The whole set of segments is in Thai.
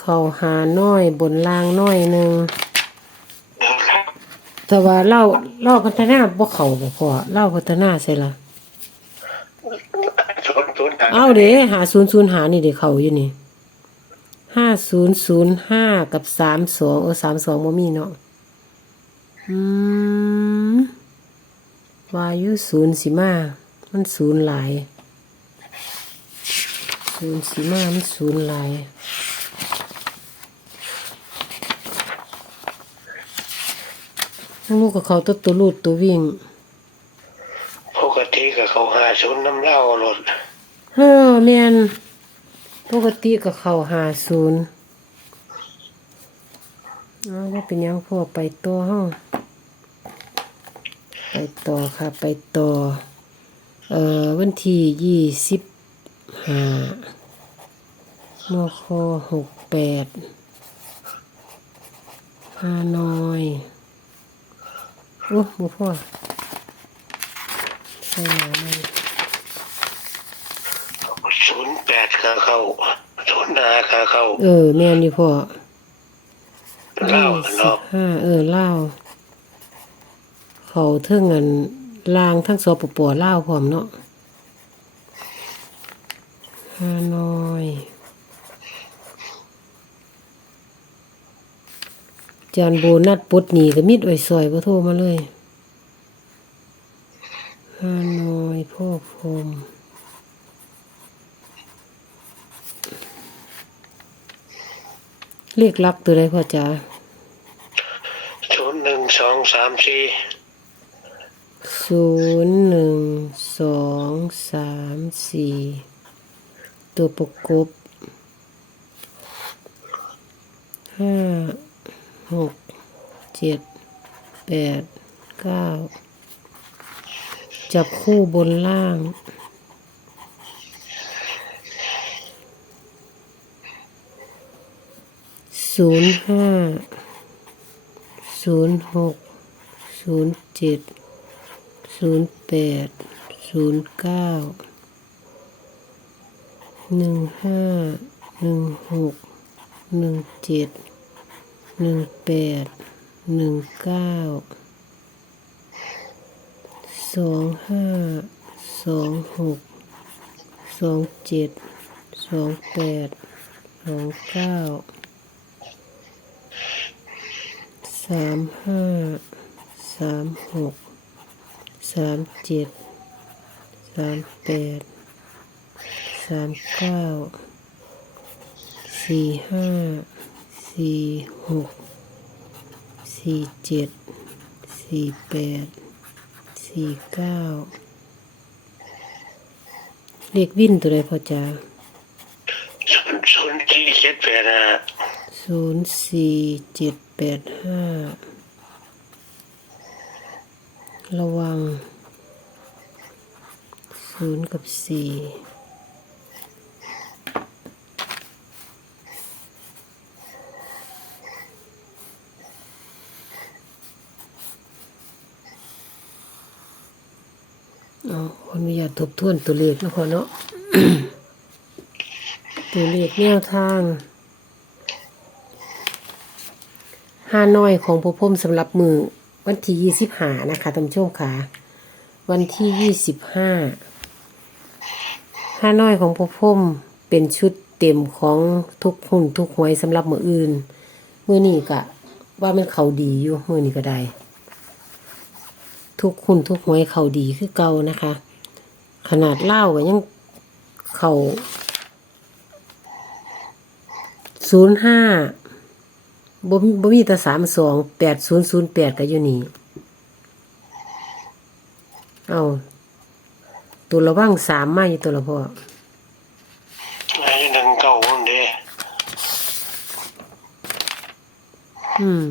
เขาหาน้อยบนล่างน้อยหนึ่งเออครับแต่ว่าเล่าเล่าพัฒนาบ่เขาบ่พอเล่าพัฒนาใช่ละศูนย์ศูนย์หาเอาเด้หาศูนย์ศูนย์หานี่เด้เขาอยู่นี่ห้าศูนย์ศูนย์ห้ากับสามสองเออสามสองบ่มีเนาะอืมวายุศูนย์สิมามันศูนย์หลายศูนย์สิมามันศูนย์หลายทั้ง ลูกกับเขาตัวตัวลูดตัววิ่ง ปกติกับเขาหาศูนย์น้ำเหล้ารถเออแม่นปกติก็เข้าหาศูนย์เอาว่าเป็นหยังพ่อไปต่อเฮาไปต่อค่ะ ไปต่อ เอ่อ วันที่ยี่สิบห้ามคหกแปดฮานอย โอ้บ่พ่อใส่หนามันศูนย์แปดขาเข้าศูนย์ห้าขาเข้า เออ แม่นอยู่พ่อเหล้าสิบเนาะห้าเออเล่าวเขาเทิงเงินลางทั้งสปปเล่าวพร้อมเนาะฮานอย จานโบนัดปลดหนีก็มิดไว้ซอยบ่โทรมาเลยฮานอยพ่อพรหมเรียกลักตัวใดพ่อจ๋าศูนย์หนึ่งสองสามสี่ศูนย์หนึ่งสองสามสี่ตัวประกบห้า หกเจ็ดแปดเก้าจับคู่บนล่าง ศูนย์ห้า ศูนย์หก ศูนย์เจ็ด ศูนย์แปด ศูนย์เก้า หนึ่งห้า หนึ่งหก หนึ่งเจ็ด หนึ่งแปดหนึ่งเก้าสองห้าสองหกสองเจ็ดสองแปดสองเก้าสามห้าสามหกสามเจ็ดสามแปดสามเก้าสี่ห้า สี่หกสี่เจ็ดสี่แปดสี่เก้าเลขวินตัวใดพอจ้าศูนย์ศูนย์สี่เจ็ดแปดนะศูนย์สี่เจ็ดแปดห้าระวังศูนย์กับสี่เอาขออนุญาต ทบทวนตัวเลขนะพอเนาะตัวเลขแนวทางห้าน้อยของพระพรหมสำหรับมือวันที่ยี่สิบห้านะคะท่านผู้ชมค่ะวันที่ยี่สิบห้าห้าน้อยของพระพรหมเป็นชุดเต็มของทุกหุ่นทุกหวยสำหรับมืออื่นมือนี้กะว่ามันเขาดีอยู่มือนี้ก็ได้ ทุกหุ่นทุกหวยเขาดีคือเก่านะคะ ขนาดเล่าก็ยังเขาศูนย์ห้าบ่มีบ่มีแต่สามสองแปดศูนย์ศูนย์แปดก็อยู่นี่ เอาตัวระว่างสามมาอยู่ตัวละพ่อไอ้หนึ่งเก้าคนเด้อืม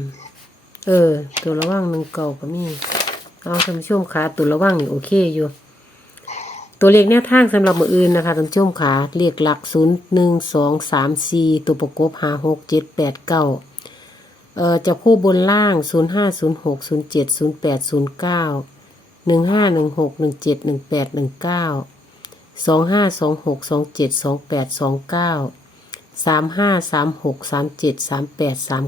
เออ ตัวระว่างหนึ่งเก่าก็มี เอาท่านผู้ชมขาตัวระว่างนี่โอเคอยู่ ตัวเลขแนวทางสำหรับมืออื่นนะคะท่านผู้ชมขาเลขหลักศูนย์หนึ่งสองสามสี่ตัวประกบห้าหกเจ็ดแปดเก้าเอ่อจะคู่บนล่าง 0 5 0 6 0 7 0 8 0 9 1 5 1 6 1 7 1 8 1 9 2 5 2 6 2 7 2 8 2 9สามห้าสามหกสามเจ็ดสามแปดสาม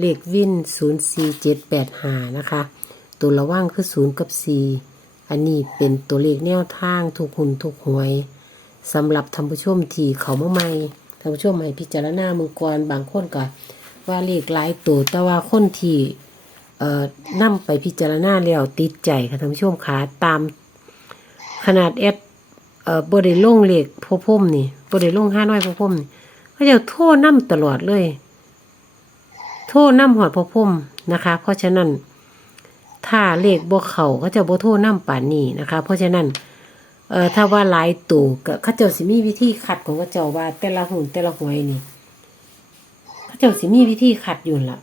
เลขวินศูนย์สี่เจ็ดแปดหานะคะ ตัวระว่างคือศูนย์กับสี่อันนี้เป็นตัวเลขแนวทางทุกหุ่นทุกหวยสำหรับท่านผู้ชมที่เขามาใหม่ท่านผู้ชมให้พิจารณามือก่อนบางคนก็ว่าเลขหลายตัวแต่ว่าคนที่เอ่อนำไปพิจารณาแล้วติดใจค่ะท่านผู้ชมคะตามขนาดแอดเอ่อบ่ได้ลงเลขพ่อพ่มนี่บ่ได้ลงห้าน้อยพ่อพ่มนี่เขาจะโทษนํตลอดเลย ทษนํหอดพอพุ่มนะคะ เพราะฉะนั้น ถ้าเลขบ่เขาเขาจะบ่โทษนํป่านนี้นะคะ เพราะฉะนั้นเอ่อถ้าว่าหลายตัวก็เขาเจ้าสิมีวิธีขัดของเขาเจ้าว่าแต่ละหุ่นแต่ละหวยนี่เขาเจ้าสิมีวิธีขัดอยู่ละ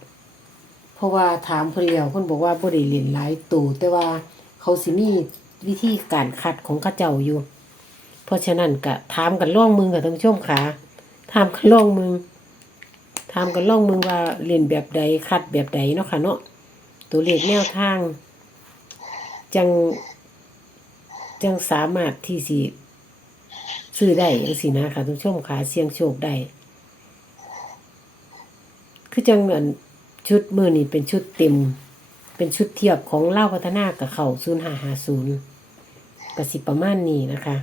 เพราะว่าถามเพิ่นแล้วเพิ่นบอกว่าบ่ได้เล่นหลายตัวแต่ว่าเขาสิมีวิธีการคัดของเขาเจ้าอยู่ เพราะฉะนั้นก็ถามกันล่องมึงกับท่านผู้ชมขาถามกันล่องมึง ถามกันล่องมึงว่าเล่นแบบใดคัดแบบใดเนาะค่ะเนาะตัวเลขแนวทาง จัง จังสามารถที่สิซื้อได้จังสินะค่ะท่านผู้ชมขาเสียงโชคได้ คือจังเหมือนชุดมือนี่เป็นชุดเต็ม เป็นชุดเทียบของเล่าพัฒนากับเขาศูนย์หาหาศูนย์กสิประมาณนี้นะคะ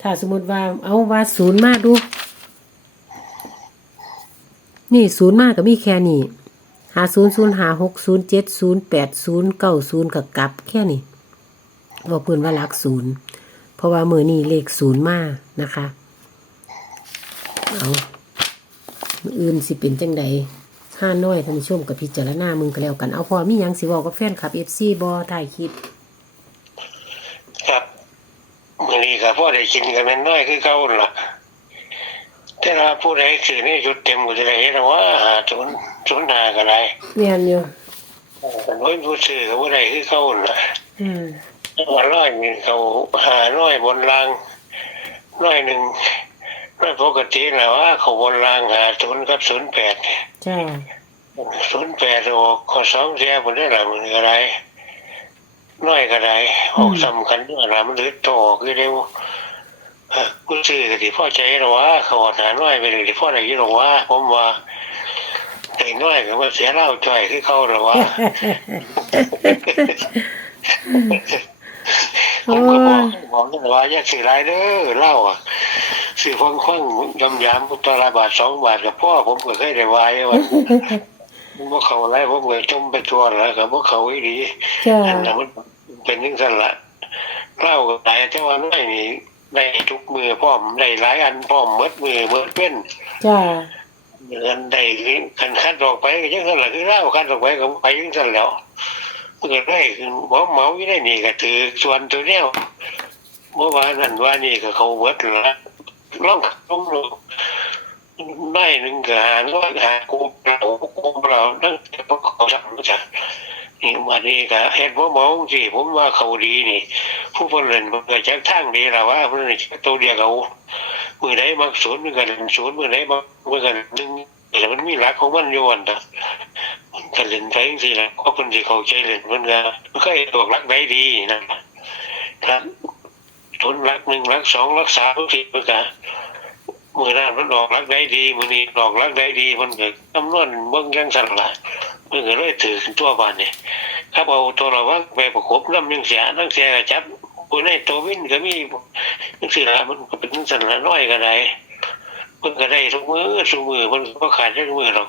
ถ้าสมมติว่าเอาว่าศูนย์มาดู นี่ศูนย์มากก็มีแค่นี้หาศูนย์ศูนย์หาหกศูนย์เจ็ดศูนย์แปดศูนย์เก้าศูนย์กับกลับแค่นี้บอกเพื่อนว่ารักศูนย์เพราะว่ามือนี่เลขศูนย์มากนะคะเอาอื่นสิเป็นจังใดห้าน้อยท่านผู้ชมกับพิจารณามึงก็แล้วกันเอาพอมียังสิบอกกับแฟนคลับเอฟซีบอถ่ายคลิปครับมือนี้ก็พอได้กินกันแม่นน้อยคือเก่าล่ะ แต่ว่าผู้ใดซื้อในชุดเต็มก็จะได้เห็นว่าหาศูนย์ศูนย์หาก็ได้เนียนอยู่แต่ว่าผู้ซื้อก็บ่ได้คือเก่านั่นล่ะอืมว่าร้อยนี่เขาหาร้อยบนรางร้อยหนึ่งร้อยปกติแล้วว่า เขาบนรางหาศูนย์กับศูนย์แปดจ้าศูนย์แปดออกข้อสองเสียผมได้หลังมันก็ได้น้อยก็ได้ออกสำคัญด้วยนะมันหรือโตคือเร็ว เอ่อกูซื้อก็ที่พ่อใจหรอว่าเขาหาน้อยไปเลยที่พ่อไหนยี่หรอว่าผมว่าแต่น้อยก็มาเสียเหล่าจ่อยคือเขาหรอว่าผมก็บอกบอกนั่นว่าอย่าซื้อไรเด้อเหล้าอะซื้อคว่างคว่างยำยำตัวละบาทสองบาทกับพ่อผมก็เคยได้วายว่ามันบ่เขาอะไรผมก็จมไปตัวแล้วกับพวกเขาอีดีจ้าอันนั้นมันเป็นนึงสั่นละเหล้าก็ได้แต่ว่าน้อยนี่ ได้ทุกมือพร้อมได้หลายอันพร้อมหมดมือหมดเป็นจ้าเงินได้คันคัดออกไปก็ยังสั่นละคือเหล้าคัดออกไปก็ไปยังสั่นแล้วมันก็ได้คือหมอเหมาอยู่ได้นี่ก็ถือส่วนตัวเนี้ยเมื่อวานนั่นว่านี่ก็เขาเวิร์ดละล่องล่องลงได้หนึ่งก็หาร้อยหากูเรากูเรานั่งพวกเขาทำจ้ะนี่วันนี้ก็เห็นผมมองสิผมว่าเขาดีนี่ ผู้คนเล่นมันก็จากทางดีแล้วว่ามันตัวเดียวเขามือไหนบางศูนย์มันก็เล่นศูนย์มือไหนบางมันก็หนึ่งแต่มันมีหลักของมันอยู่วันนะมันก็เล่นไปจริงๆแล้วก็คนที่เขาใจเล่นมันก็มันก็ตัวหลักได้ดีนะครับทุนรักหนึ่งรักสองรักสามรักสี่มันก็มือหน้ามันออกรักได้ดีมือนี้ออกรักได้ดีมันก็คำนวณเบื้องยังสั่นละมันก็เลยถือตัวบ้านนี่ครับเอาตัวเราว่าไปประกบน้ำยังเสียนั่งเสียก็จับ คนในตัววินก็มีนังสี่ละมันก็เป็นสั่นละน้อยก็ได้มันก็ได้ทุกมือทุกมือมันก็ขาดทุกมือหรอก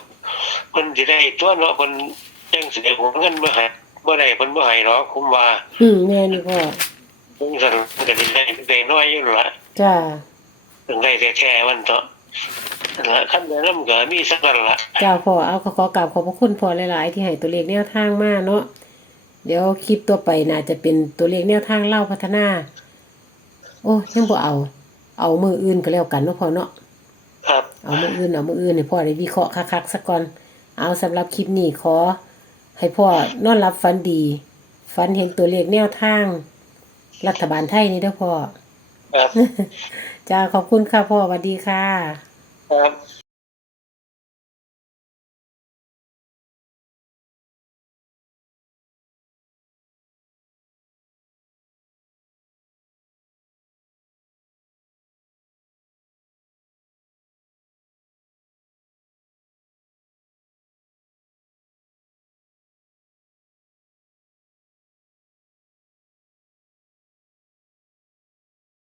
มันจะได้ตัวเนาะมันยังเสียหัวเงินเมื่อไหร่เมื่อใดมันเมื่อไหร่หรอกผมว่า อืมแม่นี่พ่อผมสั่นมันก็ได้ได้น้อยอยู่ละจ้าถึงได้แต่แค่มันเถอะนั่นละขั้นแนะนำก็มีสักนั่นละเจ้าพ่อเอาขอกราบขอบพระคุณพ่อหลาย ๆ ที่ให้ตัวเลขแนวทางมาเนาะ เดี๋ยวคลิปตัวไปน่าจะเป็นตัวเลขแนวทางเล่าพัฒนา โอ้ยังบ่เอา เอามืออื่นก็แล้วกันเนาะพ่อเนาะครับเอามืออื่นเอามืออื่นให้พ่อได้วิเคราะห์คักๆสักก่อนเอาสำหรับคลิปนี้ขอ ให้พ่อนอนรับฝันดีฝันเห็นตัวเลขแนวทาง รัฐบาลไทยนี่เด้อพ่อครับจ้าขอบคุณค่ะพ่อสวัสดีค่ะ ครับ